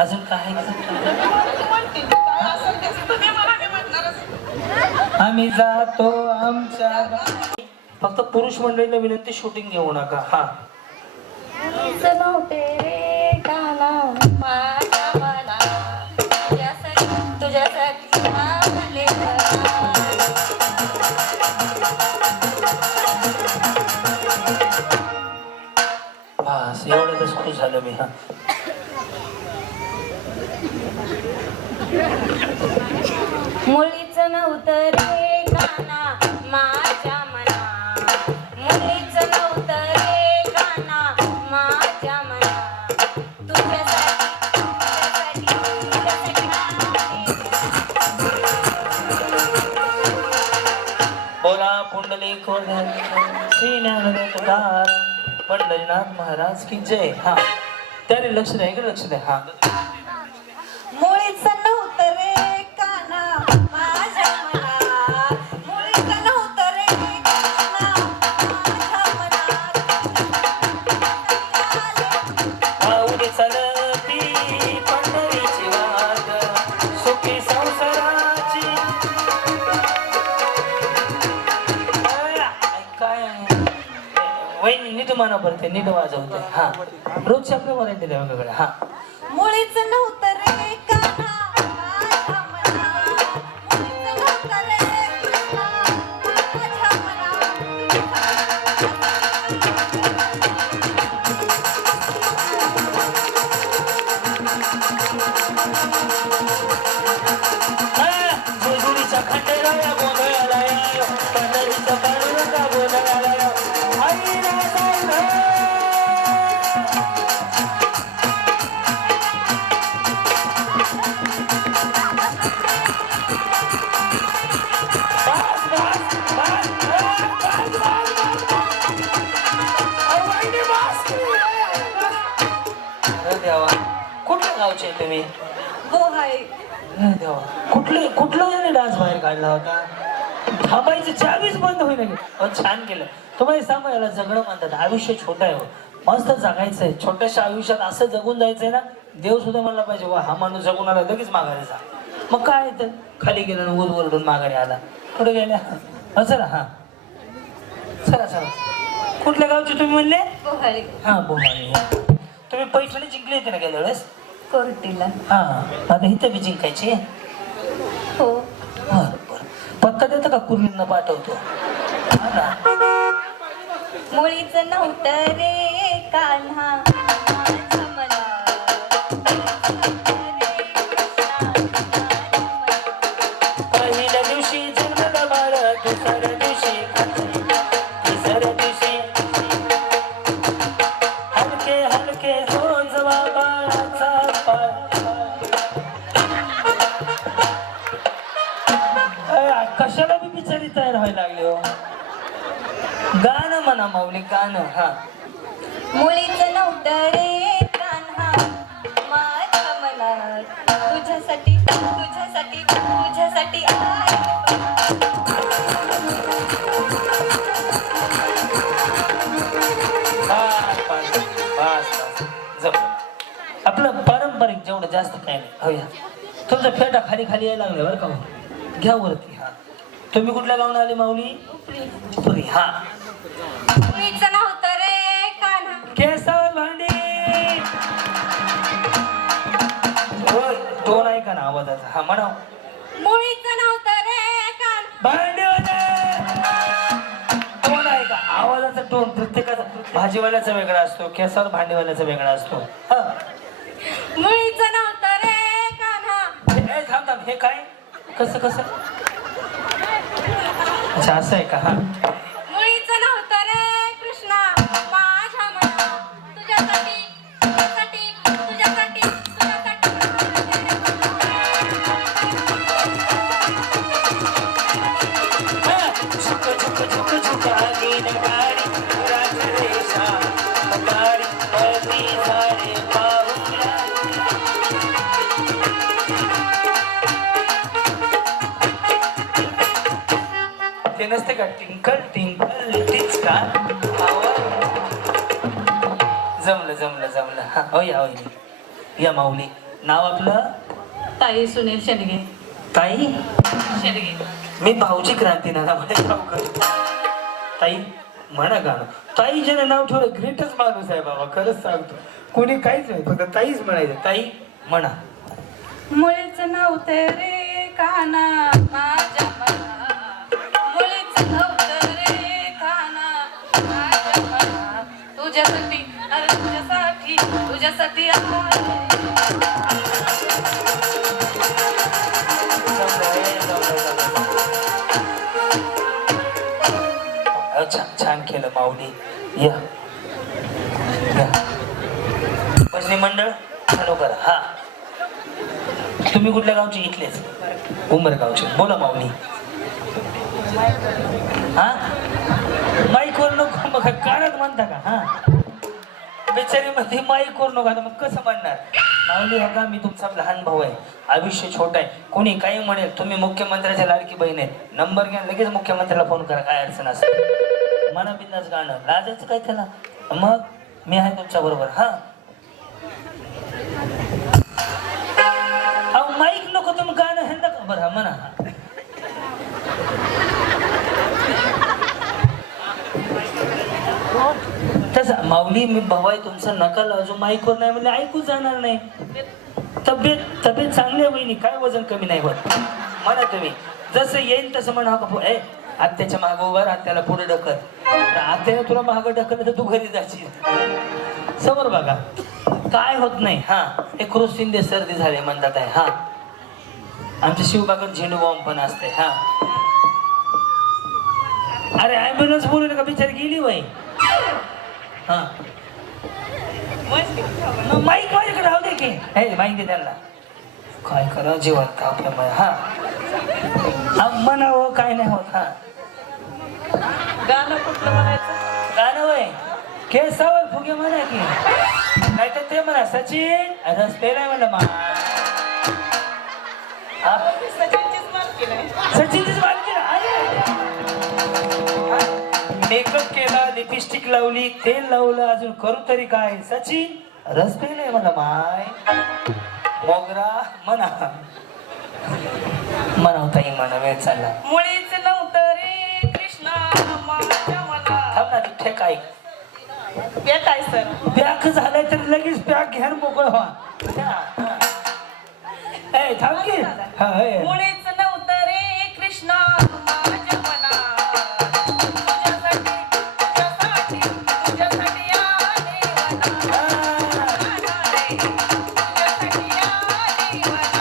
अजून काय आम्ही जातो आमच्या फक्त पुरुष मंडळीला विनंती शूटिंग घेऊ नका हा बस एवढंच खुश झालं मी हा मुलीच नव्हतं रे गाना माझ्या मना मुलीच नव्हतं रे गाना माझ्या मना तुझ्यासाठी बोला पुंडलिक श्री ज्ञानदेवदार पंढरीनाथ महाराज की जय हा त्याने लक्ष द्या इकडे लक्ष द्या हा मुलीच नव्हतं रे गाना माझ्या मना मुलीच नव्हतं रे गाना माझ्या आवडी चलती पंढरीची वाट सुखी संसाराची काय वहिनी नीट माना पडते नीट वाजवते हा रोजची आपल्या वरायटी द्या वेगवेगळ्या हा मुलीच नव्हतं रे गाना माझ्या मना मुलीच नव्हतं रे गाना माझ्या जेजुरीच्या खंडेराया गोंधळाला पंढरीच्या पांडुरंगा गोंधळाला आई देवा कुठल्या गावचे आहे तुम्ही देवा कुठलं डान्स बाहेर काढला होता थांबायची चावीच बंद होईल छान केलं तुम्हाला सांगा याला जगणं म्हणतात आयुष्य छोटं आहे मस्त जगायचंय छोट्याशा आयुष्यात असं जगून जायचंय ना देव सुद्धा म्हणला पाहिजे वा हा माणूस जगून आला लगेच माघारी जा मग काय तर खाली गेला ना वर ओरडून माघारी आला पुढे गेल्या असं ना हा चला चला कुठल्या गावचे तुम्ही म्हणले बोहाळी हा बोहाळी तुम्ही पैठणी जिंकली होती ना गेल्या वेळेस कोर्टीला हा आता इथं बी जिंकायची हो बर बर पत्ता देता का कुर्लींना पाठवतो हा ना मुळीच नव्हतं रे कान्हा माझ्या मना पहिल्या दिवशी जन्मला बाळ दुसऱ्या दिवशी तिसऱ्या दिवशी हलके हलके सोजवा बाळाचा पाय कशाला बी बिचारी तयार व्हायला लागली हो गाणं म्हणा माऊली गाणं हा मुळीच नव्हतं रे कान्हा माझ्या मनात तुझ्यासाठी तुझ्यासाठी तुझ्यासाठी आपलं पारंपरिक जेवढं जास्त काय नाही हवया तुमचा फेटा खाली खाली यायला लागले बरं का घ्या वरती हा तुम्ही कुठल्या गावून आले माऊली उपरी हा मुळीच नव्हतं रे कान्हा केसावर भांडी टोन आहे का ना आवाजाचा हा म्हणा मुळीच नव्हतं रे कान्हा भांडी टोन आहे का आवाजाचा टोन प्रत्येकाचा भाजीवाल्याचा वेगळा असतो, केसावर भांडीवाल्याचा वेगळा असतो. हा. मुळीचं नव्हतं रे कान्हा. हे थांब थांब, हे काय? कसं कसं? अच्छा असं आहे का? हा. मुळीचं नव्हतं रे कृष्णा माझ्या मना तुझ्यासाठी तुझ्यासाठी तुझ्यासाठी तुझ्यासाठी झुक झुक झुक झुक आगी नगारी राज रेषा नगारी कधी झाले पाहुल्या. ते नसते का टिंकल टिंकल लिटिल्स का? जमलं जमलं जमलं. हा होय होय या माऊली. नाव आपलं? ताई सुनील शेंडगे. ताई शेंडगे. मी भाऊजी क्रांती नाना म्हणे नाव कर. ताई म्हणा गाणं. ताई ज्याने नाव ठेवलं ग्रेटच माणूस आहे बाबा, खरंच सांगतो. कोणी काहीच नाही, फक्त ताईच म्हणायचं. ताई म्हणा. मुळीचं नव्हतं रे कान्हा माझ्या मना मुळीचं नव्हतं रे कान्हा माझ्या मना तुझ्यासाठी अरे तुझ्यासाठी तुझ्यासाठी छान छान केलं माऊली. या भजनी मंडळ चालू करा. हा तुम्ही कुठल्या गावचे? इथलेच उमरगावचे. बोला माऊली. हा माईकवर नको मग कानात म्हणता का? हा बेचारी मध्ये माईकवर नको आता मग कसं म्हणणार? माऊली हो का, मी तुमचा लहान भाऊ आहे. आयुष्य छोट आहे. कोणी काही म्हणेल, तुम्ही मुख्यमंत्र्याच्या लाडकी बहीण आहे. नंबर घ्या, लगेच मुख्यमंत्र्याला फोन करा, काय अडचण असेल. मना बिंदास गाणं, लाजायचं काय त्याला? मग मी आहे तुमच्या बरोबर. हा अहो माईक नको, तुम्ही गाणं हे नका बरं. हा म्हणा. तसा माऊली मी भाऊ आहे तुमचा, नका लाजू. माईकवर नाही म्हणजे ऐकू जाणार नाही. तब्येत तब्येत चांगली आहे बहिणी, काय वजन कमी नाही होत. म्हणा तुम्ही जसं येईल तसं म्हणा. ए आत्याच्या मागं उभा, आत्याला पुढे ढकल. आत्याने तुला मागं ढकल तर तू घरी जाशील. समोर बघा, काय होत नाही. हा एक रोज शिंदे सर्दी झाले म्हणतात आहे. हा आमच्या शिवबागत झेंडू बॉम्ब पण असते. हा अरे ॲम्ब्युलन्स बोलू नका, बिचारी गेली वय. हा माईक माझ्याकडे राहू दे की. हे माईक दे त्यांना. काय करा जेवण का आपल्या. हा म्हणावं काय नाही होत. हा गाणं कुठलं म्हणायचं? गाणं वय केसावर फुगे म्हणा की, नाही तर ते म्हणा सचिन रस पेलाय म्हणलं. मा सचिनचीच मालकी. अरे मेकअप केला, लिपस्टिक लावली, तेल लावलं, अजून करू तरी काय? सचिन रस पेलाय म्हणलं. माय मोगरा म्हणा. म्हणावताही म्हणा, वेळ चालला. मुळीच नव्हतं रे कृष्णा माझ्या मना. थांब ना तिथे काय काय सर पॅक झालाय तर लगेच पॅक घ्या मोकळ व्हा. थांब की. मुळीच नव्हतं रे कृष्णा माझ्या मना तुझ्यासाठी तुझ्यासाठी तुझ्यासाठी या देवाना तुझ्यासाठी या देवाना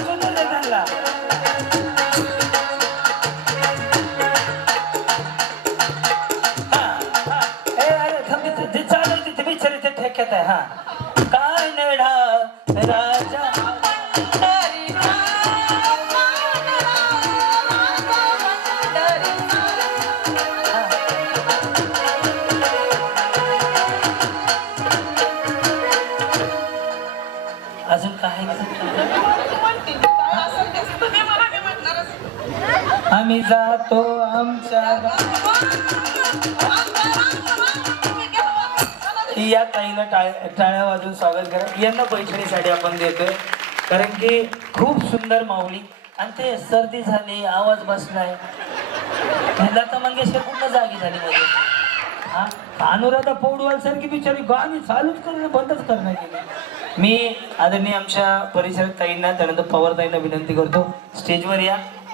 वाजवून दे त्यांना. ठेक्यात आहे. हा कानडा राजा अजून काय आम्ही जातो आमच्या या ताईनं टाळ्या वाजून स्वागत करा. यांना पैठणीसाठी आपण देतोय कारण की खूप सुंदर माऊली आणि ते सर्दी झाली आवाज बसलाय. लता मंगेशकर पूर्ण जागी झाली मध्ये. हा अनुराधा पौडवाल सारखी बिचारी गाणी चालूच करणं बंदच करणं गेली. मी आदरणीय आमच्या परिसरात ताईंना त्यानंतर पवार ताईंना विनंती करतो स्टेजवर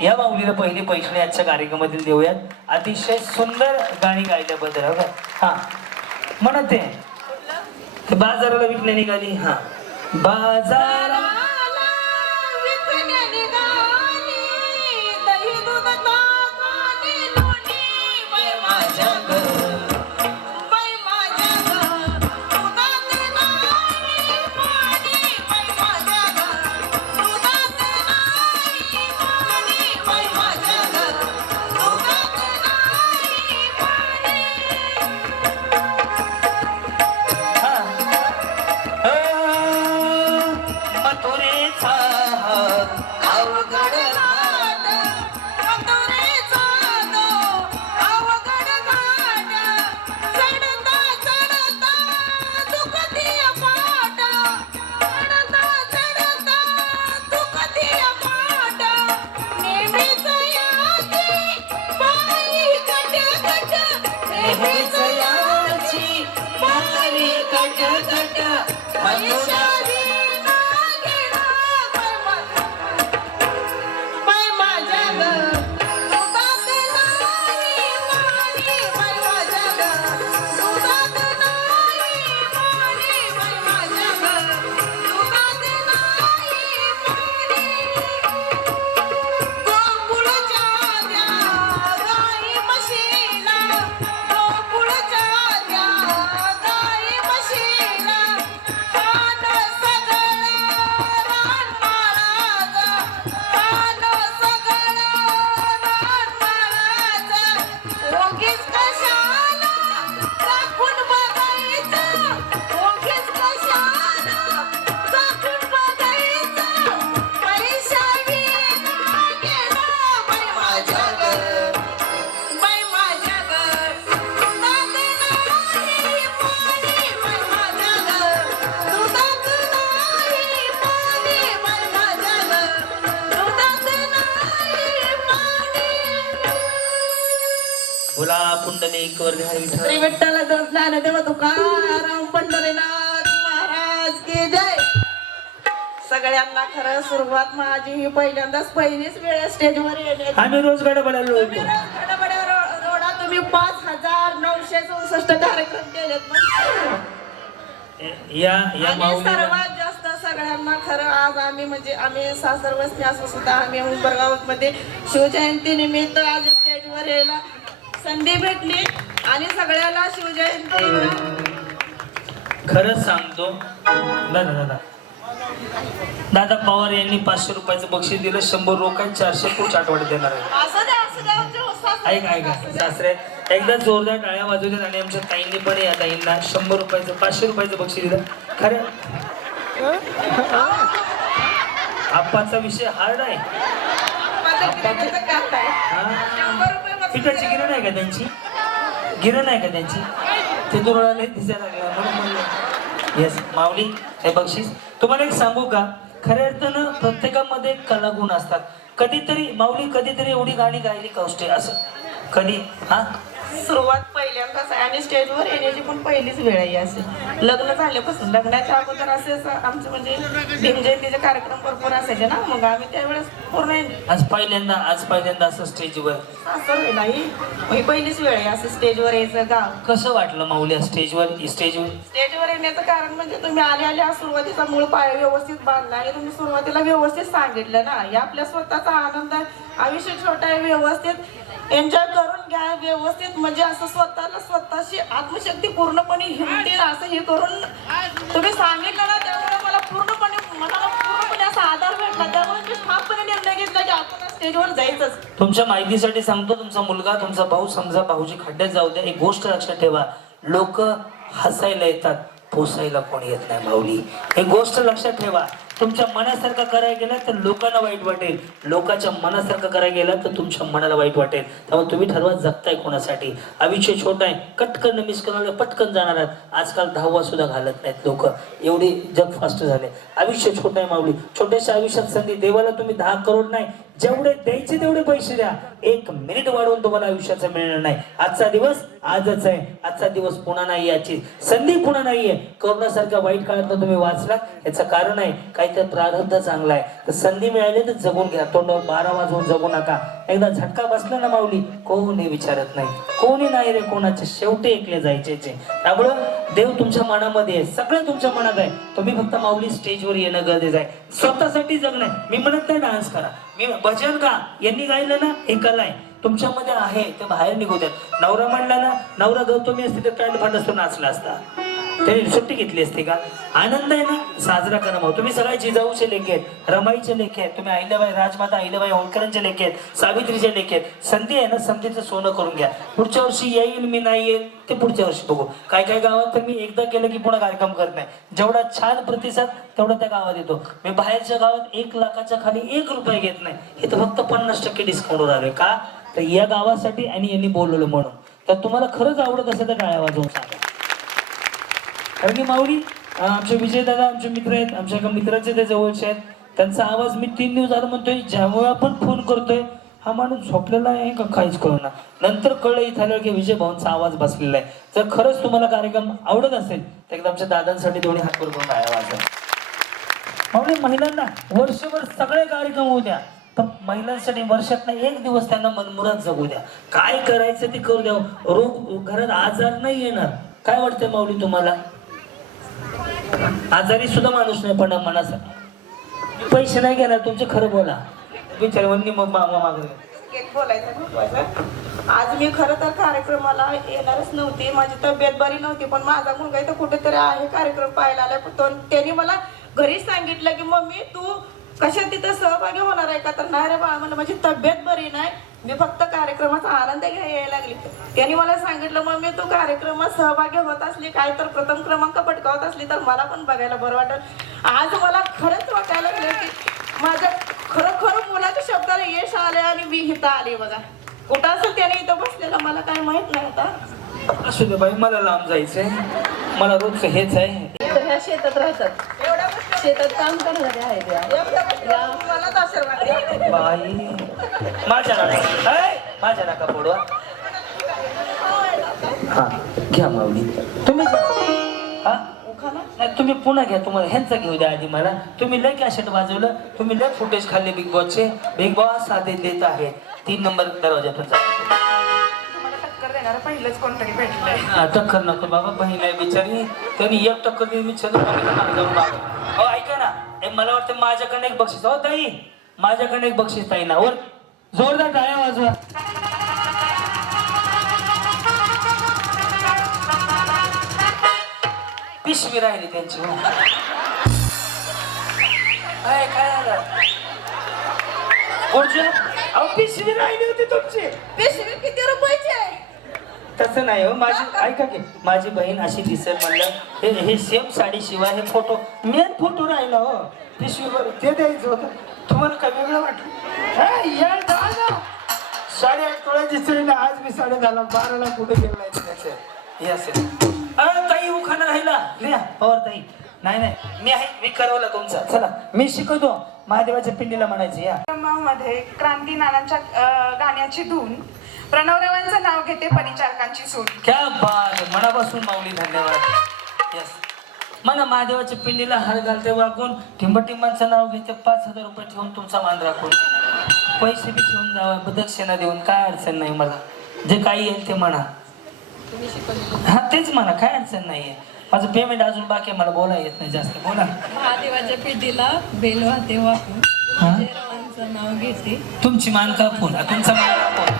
या माऊलीला पहिली पैठणी आजच्या कार्यक्रमातील देऊयात. अतिशय सुंदर गाणी गायल्याबद्दल. हो का हा म्हणत ते बाजाराला विकण्या निघाली. हा बाजारा बोला पुंडलिक श्री विठ्ठल ज्ञानदेव तुकाराम पंढरीनाथ महाराज की जय. सगळ्यांना खरं सुरुवात माझी ही पहिलीच वेळ स्टेजवर येण्याची. आम्ही रोज गडबडालो रोडा तुम्ही 5964 कार्यक्रम केलेत. आणि सर्वात जास्त सगळ्यांना खरं आज आम्ही सासरवसनी असं सुद्धा आम्ही उंबरगावात मध्ये शिवजयंती निमित्त आज स्टेजवर यायला संधी भेटली आणि सगळ्याला शिवजयंती. खरंच सांगतो दादा पवार यांनी 500 रुपयाचं बक्षीस दिलं. 100 रोखांनी 400 पुढच्या आठवड्यात देणार आहे. ऐका सासरे एकदा जोरदार टाळ्या वाजवतात आणि आमच्या ताईंनी पण या ताईंना 100 रुपयाचं 500 रुपयाचं बक्षीस दिलं. खरं आप्पाचा विषय हार्ड आहे. पिठाची गिरण आहे का त्यांची? गिरण आहे का त्यांची? ते दुराळाला दिसायला लागला म्हणून म्हणलं. येस माऊली हे बक्षीस. तुम्हाला एक सांगू का खऱ्या अर्थानं प्रत्येकामध्ये कलागुण असतात. कधीतरी माऊली कधीतरी एवढी गाणी गायली कौष्टे असं कधी हा सुरुवात पहिल्यांदाच आहे आणि स्टेजवर येण्याची पण पहिलीच वेळ आहे अशी. लग्न झाल्यापासून लग्नाच्या अगोदर असेच आमचं म्हणजे भीमजयंतीचे कार्यक्रम भरपूर असायचे ना, मग आम्ही त्यावेळेस पूर्ण आज पहिल्यांदा असं स्टेजवर असं नाही, ही पहिलीच वेळ आहे असं स्टेजवर यायचं गाव. कसं वाटलं माऊली स्टेजवर स्टेजवर येण्याचं कारण म्हणजे तुम्ही आल्या सुरुवातीचा मूळ पाय व्यवस्थित बांधला आणि तुम्ही सुरुवातीला व्यवस्थित सांगितलं ना, हे आपल्या स्वतःचा आनंद आहे, आयुष्य छोटा आहे, व्यवस्थित एन्जॉय करून घ्या, व्यवस्थित म्हणजे असं स्वतःशी आत्मशक्ती पूर्णपणे हिमतील असं हे करून तुम्ही सांगितलं ना, त्यामुळे मला पूर्णपणे असा आधार भेटला. त्यामुळे मी ठामपणे निर्णय घेतला की आपण स्टेजवर जायचंच. तुमच्या माहितीसाठी सांगतो, तुमचा मुलगा तुमचा भाऊ समजा भाऊजी खड्ड्यात जाऊ द्या, एक गोष्ट लक्षात ठेवा, लोक हसायला येतात, पोसायला कोणी येत नाही माऊली. एक गोष्ट लक्षात ठेवा, तुमच्या मनासारखं करायला गेलं तर लोकांना वाईट वाटेल, लोकांच्या मनासारखं करायला गेलं तर तुमच्या मनाला वाईट वाटेल. त्यामुळे तुम्ही ठरवा जगताय कोणासाठी. आयुष्य छोटं आहे, कटकन मिस करून पटकन जाणार आहेत. आजकाल 10वा सुद्धा घालत नाहीत लोक, एवढी जग फास्ट झाले. आयुष्य छोटं आहे माऊली, छोट्याशा आयुष्यात संधी. देवाला तुम्ही 10 करोड नाही, जेवढे द्यायचे तेवढे पैसे द्या, 1 मिनिट वाढवून तुम्हाला आयुष्याचं मिळणार नाही. आजचा दिवस आजच आहे, आजचा दिवस पुन्हा नाही, याची संधी पुन्हा नाहीये. कोरोनासारख्या वाईट काळात तुम्ही वाचला, याचं कारण आहे काही तर प्रारब्ध चांगला आहे. तर संधी मिळाली तर जगून घ्या, तोंड 12 वाजवून जगू नका. एकदा झटका बसला ना माऊली, कोणी विचारत नाही, कोणी नाही रे कोणाचे, शेवटी ऐकले जायचे. त्यामुळं देव तुमच्या मनामध्ये आहे, सगळं तुमच्या मनात आहे. तुम्ही फक्त माऊली स्टेजवर येणं गरजेचं आहे, स्वतःसाठी जगणं. मी म्हणत नाही डान्स करा, मी भजन का, यांनी गायलं ना, हे कला आहे तुमच्यामध्ये आहे, ते बाहेर निघू द्यात. नवरा म्हणला ना, नवरा गौतमी असते तर पॅन्ट फाट असतो नाचला असता, त्यांनी सुट्टी घेतली असते का? आनंद आहे ना, साजरा करा. मग तुम्ही सगळे जिजाऊचे लेख आहेत, रमाईचे लेख आहेत, तुम्ही अहिल्याबाई राजमाता अहिल्याबाई होळकरांचे लेख आहेत, सावित्रीचे लेख आहेत. संधी आहे ना, संधीचं सोनं करून घ्या. पुढच्या वर्षी येईल मी नाही येईल ते पुढच्या वर्षी बघू. काय गावात तर मी एकदा केलं की पुन्हा कार्यक्रम करत नाही, जेवढा छान प्रतिसाद तेवढा त्या गावात येतो. मी बाहेरच्या गावात 1 लाखाच्या खाली 1 रुपया घेत नाही, हे तर फक्त 50% डिस्काउंट आले का, तर या गावासाठी आणि यांनी बोलवलं म्हणून. तर तुम्हाला खरंच आवडत असेल तर टाळ्या वाजवून सांगा. कारण की माऊली आमचे विजय दादा आमचे मित्र आहेत, आमच्या एका मित्राचे ते जवळचे आहेत, त्यांचा आवाज मी 3 दिवस झाला म्हणतोय, ज्यामुळे आपण फोन करतोय हा माणूस झोपलेला आहे का काहीच कळू ना. नंतर कळलं इथं आलं की विजय भाऊंचा आवाज बसलेला आहे. जर खरंच तुम्हाला कार्यक्रम आवडत असेल तर एकदा आमच्या दादांसाठी दोन्ही हात वर करून टाळ्या वाजवा. माऊली महिलांना वर्षभर सगळे कार्यक्रम होऊ द्या, पण महिलांसाठी वर्षात 1 दिवस त्यांना मनमुराद जगू द्या. काय करायचं ते करू द्या, रोग घरात आजार नाही येणार. काय वाटतंय माऊली तुम्हाला? आजारी सुद्धा माणूस नाही पण मनासाठी पैसे नाही घेणार तुमचे, खरं बोला. विचारवणी मग मामा मागणे बोलायचं महत्वाचं. आज मी खरं तर कार्यक्रमाला येणारच नव्हती, माझी तब्येत बरी नव्हती, पण माझा मुलगा इथं कुठेतरी आहे कार्यक्रम पाहायला आलाय. त्यांनी मला घरीच सांगितलं की मम्मी तू कशात तिथं सहभागी होणार आहे का, तर नाही रे बाळा, मला माझी तब्येत बरी नाही, मी फक्त कार्यक्रमाचा आनंद घ्यायला यायला लागली. त्यांनी मला सांगितलं मम्मी तू कार्यक्रमात सहभागी होत असली, काय तर प्रथम क्रमांक पटकावत असली तर मला पण बघायला बरं वाटत. आज मला खरंच वाटायला लागलं की माझ्या खरं मुलाच्या शब्दाला यश आले आणि मी इथं आले. बघा कुठं असं त्याने इथं बसलेलं मला काय माहित नाही होता. असू दे बाई, मला लांब जायचंय, मला रोज हेच आहे. ह्या शेतात राहतात, शेतात काम करणारे आहेत. मलाच आशीर्वाद बाई माझ्या नका फोडवा. हा घ्या माऊली तुम्ही. हा नाही तुम्ही पुन्हा घ्या, तुम्हाला ह्यांचा घेऊ द्या आधी मला. तुम्ही लय कॅसेट वाजवलं, तुम्ही लय फुटेज खाल्ले बिग बॉसचे. बिग बॉस साधे देत आहेत 3 नंबर दरवाजातून जा. टक्कर देणार पहिलंच कोणतरी भेटलंय. टक्कर नको बाबा, बहीण आहे बिचारी, त्यांनी 1 टक्कर दिली, मी छंद जाऊन बाबा. हो ऐका ना, मला वाटतं माझ्याकडे एक बक्षीस. हो ताई, माझ्याकडे एक बक्षीस ताई ना, वर जोरदार टाळ्या वाजवा. पिशवी राहिली त्यांची. काय झालं पिशवी राहिली होती तुमची. पिशवी किती रुपयाची आहे? तसं नाही हो, माझी ऐका की, माझी बहीण अशी दिसेल म्हणलं, हे सेम साडी शिवाय हे फोटो मेन फोटो राहिला हो पिशवीवर, ते द्यायचं होतं. तुम्हाला काय वेगळं वाटलं? 8.5 तोळ्याची चढली, आज मी 10.5 12ला कुठे गेलाय त्याचे हे असेल. ताई उखाणा राहिला लिहा पवार ताई. नाही मी आहे, मी करवला तुमचा. चला मी शिकवतो. महादेवाच्या पिंडीला म्हणायची या मध्ये क्रांती नानांच्या गाण्याची धून प्रणवदेवांचं नाव घेते परिचारकांची सूट. क्या बात, मनापासून माऊली धन्यवाद. यस, म्हणा महादेवाच्या पिंडीला हार घालते वाकून, टिंबटिंबांचं नाव घेते, 5,000 रुपये ठेवून तुमचा मान राखून, पैसे बी ठेवून जावा, दक्षिणा देऊन, काय अडचण नाही मला. जे काही येईल ते म्हणा. हा तेच म्हणा, काय अडचण नाहीये. माझं पेमेंट अजून बाकी आहे, मला बोला येत नाही जास्त. बोला. महादेवाच्या पिंडीला बेल वाहते वाकून जयरावांचं नाव घेते. तुमची मान कापून, तुमचा मान कापून.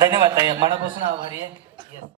धन्यवाद ताई, मनापासून आभारी आहे.